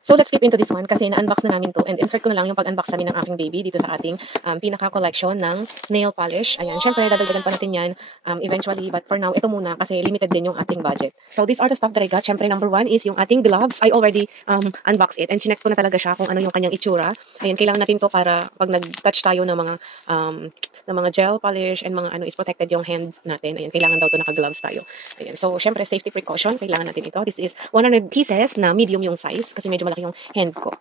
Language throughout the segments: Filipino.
So let's skip into this one kasi na-unbox na namin to and insert ko na lang yung pag-unbox namin ng aking baby dito sa ating pinaka-collection ng nail polish. Ayan, syempre dadagdagan pa natin yan eventually, but for now, ito muna kasi limited din yung ating budget. So these are the stuff that I got. Syempre number one is yung ating gloves. I already unboxed it and chinek ko na talaga siya kung ano yung kanyang itsura. Ayan, kailangan natin to para pag nag-touch tayo ng mga gel polish and mga ano is protected yung hands natin. Ayan, kailangan daw to naka-gloves tayo. Ayan, so syempre safety precaution, kailangan natin ito. This is 100 pieces na medium yung size kasi medyo malaki yung hand ko.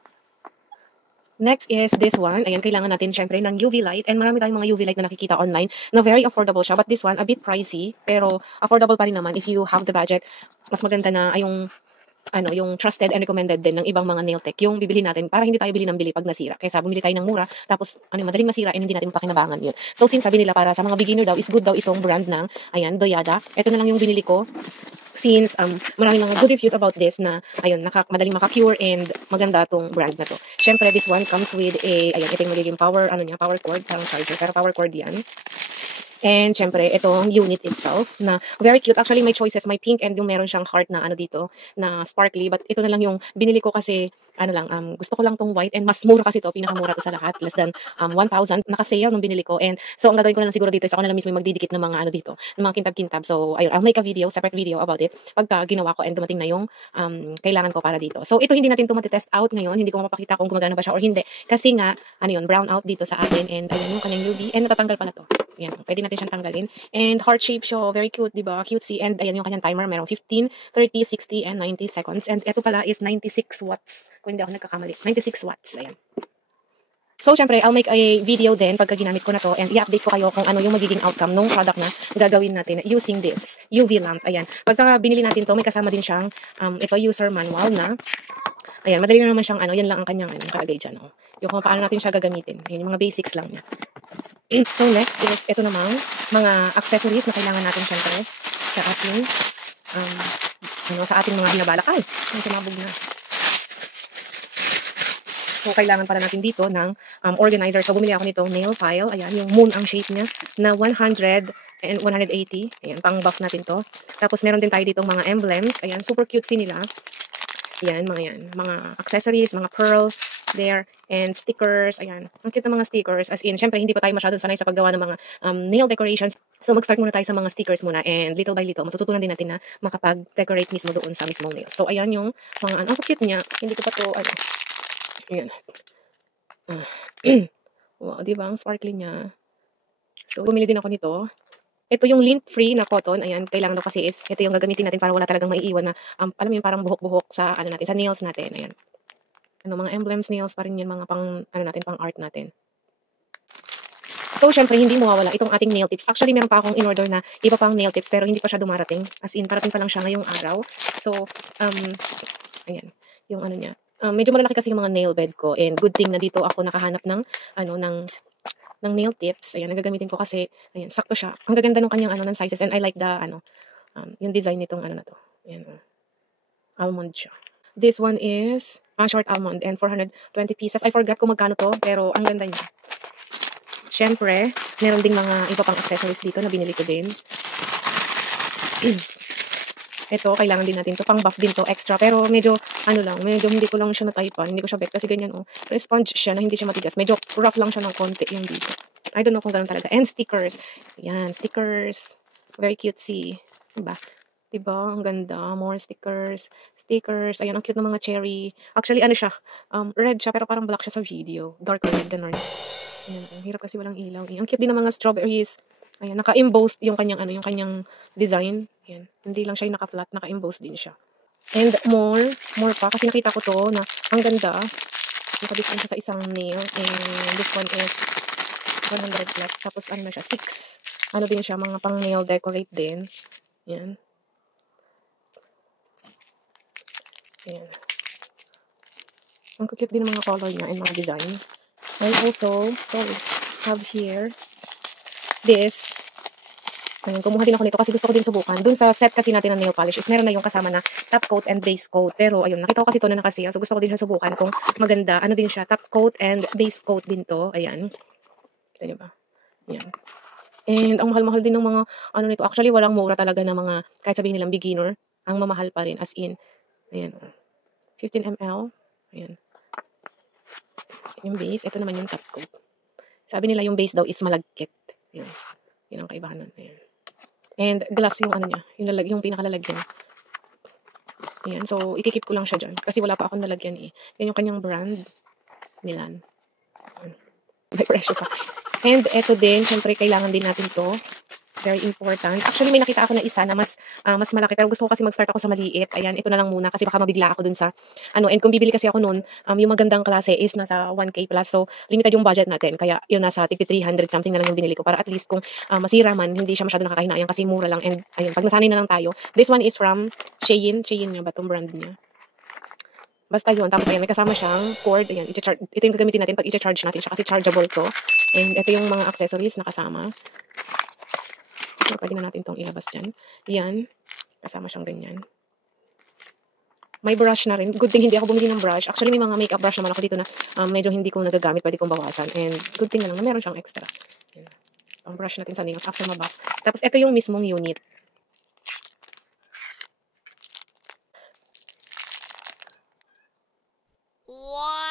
Next is this one. Ayan, kailangan natin syempre ng UV light. And marami tayong mga UV light na nakikita online na very affordable siya. But this one, a bit pricey. Pero affordable pa rin naman if you have the budget. Mas maganda na ay yung trusted and recommended din ng ibang mga nail tech yung bibili natin para hindi tayo bili ng bili pag nasira. Kaysa bumili tayo ng mura, tapos madaling masira and hindi natin mapakinabangan yun. So since sabi nila para sa mga beginner daw, is good daw itong brand ng, ayan, Doyada. Ito na lang yung binili ko. Since maraming mga good reviews about this na ayun madaling maka-cure and maganda tong brand na to. Syempre this one comes with a ayan ito yung magiging power cord, parang charger pero power cord yan. And syempre itong unit itself na very cute. Actually may choices, may pink and yung meron siyang heart na dito na sparkly, but ito na lang yung binili ko kasi gusto ko lang tong white and mas mura kasi to, pinakamura to sa lahat, less than 1,000 naka-sale nung binili ko. And so ang gagawin ko na lang siguro dito is ako na lang mismo yung magdidikit ng mga dito, ng mga kintab-kintab. So ayun, I'll make a separate video about it pagka ginawa ko and dumating na yung kailangan ko para dito. So ito hindi natin to matitest out ngayon, hindi ko mapapakita kung gumagana ba siya or hindi kasi nga brown out dito sa atin and ayun yung kanyang UV and natatanggal pala to. Ayan, pwede natin siyang tanggalin. And heart shape siya, very cute, di ba? Cutesy. And ayan yung kanyang timer, merong 15, 30, 60, and 90 seconds. And ito pala is 96 watts. Kung hindi ako nagkakamali. 96 watts. Ayan. So, syempre, I'll make a video then pagka ginamit ko na to and i-update ko kayo kung ano yung magiging outcome ng product na gagawin natin using this UV lamp. Ayan. Pagka binili natin to, may kasama din siyang ito user manual na ayan, madali na naman siyang yan lang ang kanyang kalagay dyan. Oh. Yung kung paano natin siya gagamitin. Ayan, yung mga basics lang niya. So next is ito namang mga accessories na kailangan natin syempre sa ating sa ating mga binabalak. Ay, sumabog na. So kailangan para natin dito ng organizer. So bumili ako nitong nail file. Ayan, yung moon ang shape niya na 100 and 180. Ayan, pang buff natin to. Tapos meron din tayo ditong mga emblems. Ayan, super cutesy nila. Ayan, mga accessories, mga pearl there, and stickers. Ayan, ang cute ng mga stickers. As in, syempre, hindi pa tayo masyadong sanay sa paggawa ng mga nail decorations. So, mag-start muna tayo sa mga stickers muna. And little by little, matututunan din natin na makapag-decorate mismo doon sa mismong nail. So, ayan yung mga ang cute niya. Hindi ko pa to, ayan. Wow, diba? Ang sparkly niya. So, bumili din ako nito. Ito yung lint-free na cotton. Ayan, kailangan daw kasi is, ito yung gagamitin natin para wala talagang maiiwan na, alam mo yun, parang buhok-buhok sa, natin, sa nails natin. Ayan. Mga emblems nails pa rin yan, mga pang, pang art natin. So, syempre, hindi mawawala itong ating nail tips. Actually, meron pa akong in-order na iba pang nail tips, pero hindi pa siya dumarating. As in, parating pa lang siya ngayong araw. So, ayan, yung niya. Medyo malalaki kasi yung mga nail bed ko, and good thing na dito ako nakahanap ng, ng nail tips. Ayan, nagagamitin ko kasi, ayan, sakto siya. Ang gaganda ng kanyang, ng sizes, and I like the, yung design nitong, na to. Ayan, almond siya. This one is, short almond, and 420 pieces. I forgot kung magkano to, pero ang ganda niya. Siyempre, meron ding mga iba pang accessories dito na binili ko din. Ito, kailangan din natin to. Pang buff din to, extra. Pero medyo, medyo hindi ko lang siya nataypan. Hindi ko siya bet kasi ganyan, oh. Pero sponge siya na hindi siya matigas. Medyo rough lang siya ng konti yung dito. I don't know kung gano'n talaga. And stickers. Ayan, stickers. Very cutesy. Diba? Ang ganda. More stickers. Stickers. Ayan, ang cute ng mga cherry. Actually, siya? Red siya, pero parang black siya sa video. Dark red, ganun. Ayan, ang hirap kasi walang ilaw. Ang cute din ng mga strawberries. Ayan, naka-embossed yung kanyang design. Ayan, hindi lang siya yung naka-flat, naka-embossed din siya. And more pa, kasi nakita ko to na ang ganda. Nakabit siya sa isang nail. And this one is 100 plus. Tapos na siya, 6. Din siya, mga pang nail decorate din. Ayan. Ayan. Ang cute din ng mga color niya and mga design. I also have here this. Ayan, kumuha din ako nito kasi gusto ko din subukan. Dun sa set kasi natin ng nail polish is meron na yung kasama na top coat and base coat. Pero ayun, nakita ko kasi ito na nakasale. So gusto ko din siya subukan kung maganda. Din siya, top coat and base coat din to. Ayan. Kita niyo ba? Ayan. And ang mahal-mahal din ng mga ano nito. Actually, walang mura talaga na mga, kahit sabihin nilang beginner, ang mamahal pa rin. As in, ayan, 15 ml. Ayan. Yung base, ito naman yung top coat. Sabi nila yung base daw is malagkit. Ayan. Yan ang kaibahan nun. Ayan. And glass yung ano niya, yung pinakalalagyan. Ayan, so ikikip ko lang siya dyan. Kasi wala pa akong nalagyan eh. Yan yung kanyang brand. Milan. May presyo pa. And eto din, syempre kailangan din natin to. Very important. Actually, may nakita ako na isa na mas malaki. Pero gusto ko kasi mag-start ako sa maliit. Ayan, ito na lang muna kasi baka mabigla ako dun sa, and kung bibili kasi ako nun, yung magandang klase is nasa 1K plus. So, limited yung budget natin. Kaya, yun nasa 300 something na lang yung binili ko. Para at least kung masira man, hindi siya masyado nakakahinayang kasi mura lang. And, ayun, pag nasanay na lang tayo. This one is from Shein. Shein nga ba itong brand niya? Basta yun. Tapos, ayan, may kasama siyang cord. Ayan, ito yung gagamitin natin pag i-charge natin siya kasi chargeable to. And, ito yung mga accessories na kasama. Pwede na natin itong ilabas dyan. Yan. Kasama siyang ganyan. May brush na rin. Good thing hindi ako bumili ng brush. Actually, may mga makeup brush naman ako dito na medyo hindi ko nagagamit. Pwede kong bawasan. And good thing na lang na meron siyang extra. Yan. Ang brush natin sa nails after mabuff. Tapos, ito yung mismong unit. Wow!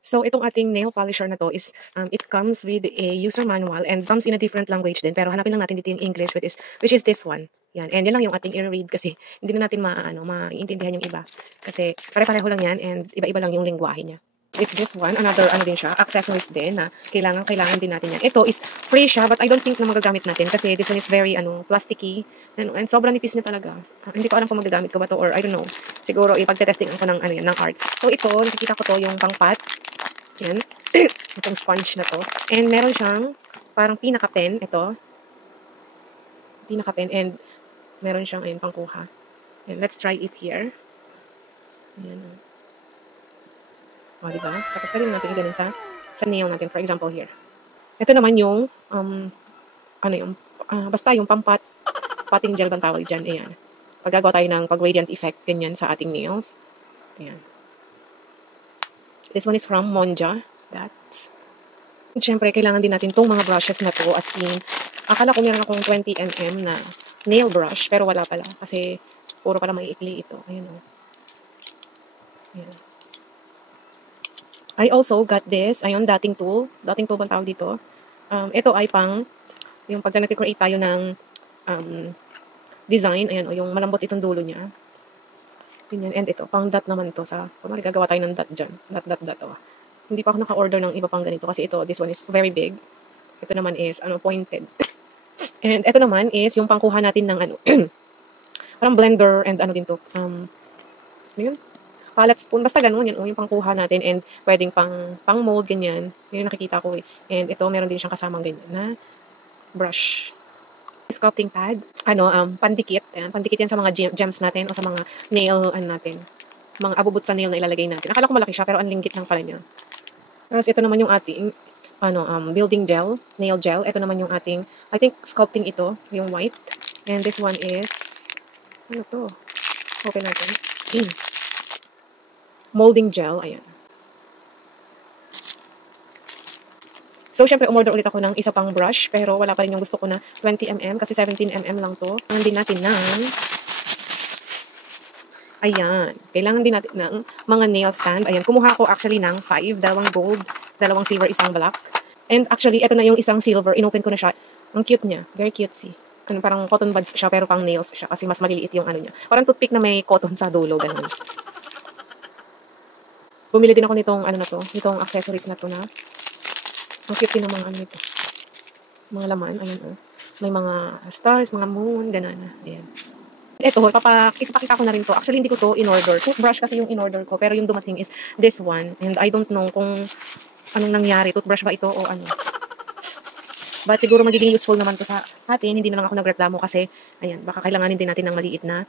So, itong ating nail polisher na to is, it comes with a user manual and comes in a different language din. Pero hanapin lang natin dito yung English, which is this one. Yan. And yan lang yung ating i-read kasi hindi na natin maintindihan yung iba. Kasi pare-pareho lang yan and iba-iba lang yung lingwahe niya. Is this one, another din siya, accessories din na kailangan din natin yan. Ito is free siya but I don't think na magagamit natin kasi this one is very plasticky and sobrang nipis niya talaga. Hindi ko alam kung magagamit ko ba to or I don't know. Siguro ipagte-testing ako ng ng art. So ito, nakikita ko to yung pangpat. Yan. Itong sponge na to. And meron siyang parang pinaka-pen. Ito. Pinaka-pen. And meron siyang pangkuha. And let's try it here. Ayan. O, diba? Tapos pwede natin i-ganin sa nail natin. For example, here. Ito naman yung, basta yung potting gel bang tawag dyan. Ayan. Paggagawa tayo ng pag-radiant effect, ganyan sa ating nails. Ayan. This one is from Monja. Siyempre, kailangan din natin itong mga brushes na to. As in, akala ko meron akong 20mm na nail brush, pero wala pala. Kasi, puro pala maiikli ito. Ayan o. Ayan. I also got this. Ayun, dating tool. Dating tool bang tawag dito. Ito ay pang, yung pagka nag-create tayo ng design. Ayan o, yung malambot itong dulo niya. Ganyan. And ito, pang dot naman to sa, kung gagawa tayo ng dot dyan. Dot. Oh. Hindi pa ako naka-order ng iba pang ganito kasi ito, this one is very big. Ito naman is, pointed. And ito naman is yung pangkuha natin ng parang blender and din to. Yun? Palette spoon. Basta ganun yun. Yung pangkuha natin and pwedeng pang mold, ganyan. Yun yung nakikita ko eh. And ito, meron din siyang kasamang ganyan na brush. Sculpting pad. Pandikit. Ayan, pandikit yan sa mga gems natin o sa mga nail, natin. Mga abubot sa nail na ilalagay natin. Akala ko malaki siya, pero ang linggit lang pala niya. Tapos ito naman yung ating, building gel, nail gel. Ito naman yung ating, I think, sculpting ito, yung white. And this one is, ano to? Open natin. Molding gel, ayan. So, syempre, umorder ulit ako ng isa pang brush, pero wala pa rin yung gusto ko na 20mm, kasi 17mm lang to. Kailangan din natin ng, ayan, kailangan din natin ng mga nail stand. Ayan, kumuha ko actually ng 5, dalawang gold, dalawang silver, isang black. And actually, ito na yung isang silver, inopen ko na siya. Ang cute niya, very cutesy. Parang cotton buds siya, pero pang nails siya, kasi mas maliliit yung niya. Parang toothpick na may cotton sa dulo, ganun. Bumili din ako nitong nitong accessories na to na. Ang cute din ng mga nito. Mga laman, ayan May mga stars, mga moon, ganun. Ayan. Ito, ipapakita ko na rin to. Actually, hindi ko to in-order. Toothbrush kasi yung in-order ko, pero yung dumating is this one. And I don't know kung anong nangyari. Toothbrush ba ito o ano. But siguro magiging useful naman to sa atin. Hindi na lang ako nagreklamo kasi, ayan, baka kailanganin din natin ng maliit na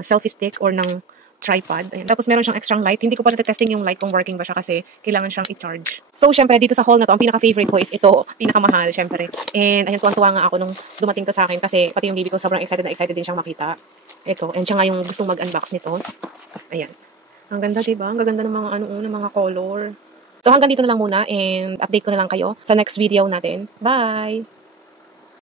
selfie stick or ng tripod. Ayan. Tapos meron siyang extra light. Hindi ko pa testing yung light kung working ba siya kasi kailangan siyang i-charge. So, syempre, dito sa haul na to, ang pinaka-favorite ko is ito. Pinakamahal, syempre. And, ayan, tuwang-tuwa nga ako nung dumating to sa akin kasi pati yung baby ko sobrang excited na excited din siyang makita. Ito. And siya nga yung gustong mag-unbox nito. Ayan. Ang ganda, diba? Ang gaganda ng mga, ng mga color. So, hanggang dito na lang muna and update ko na lang kayo sa next video natin. Bye!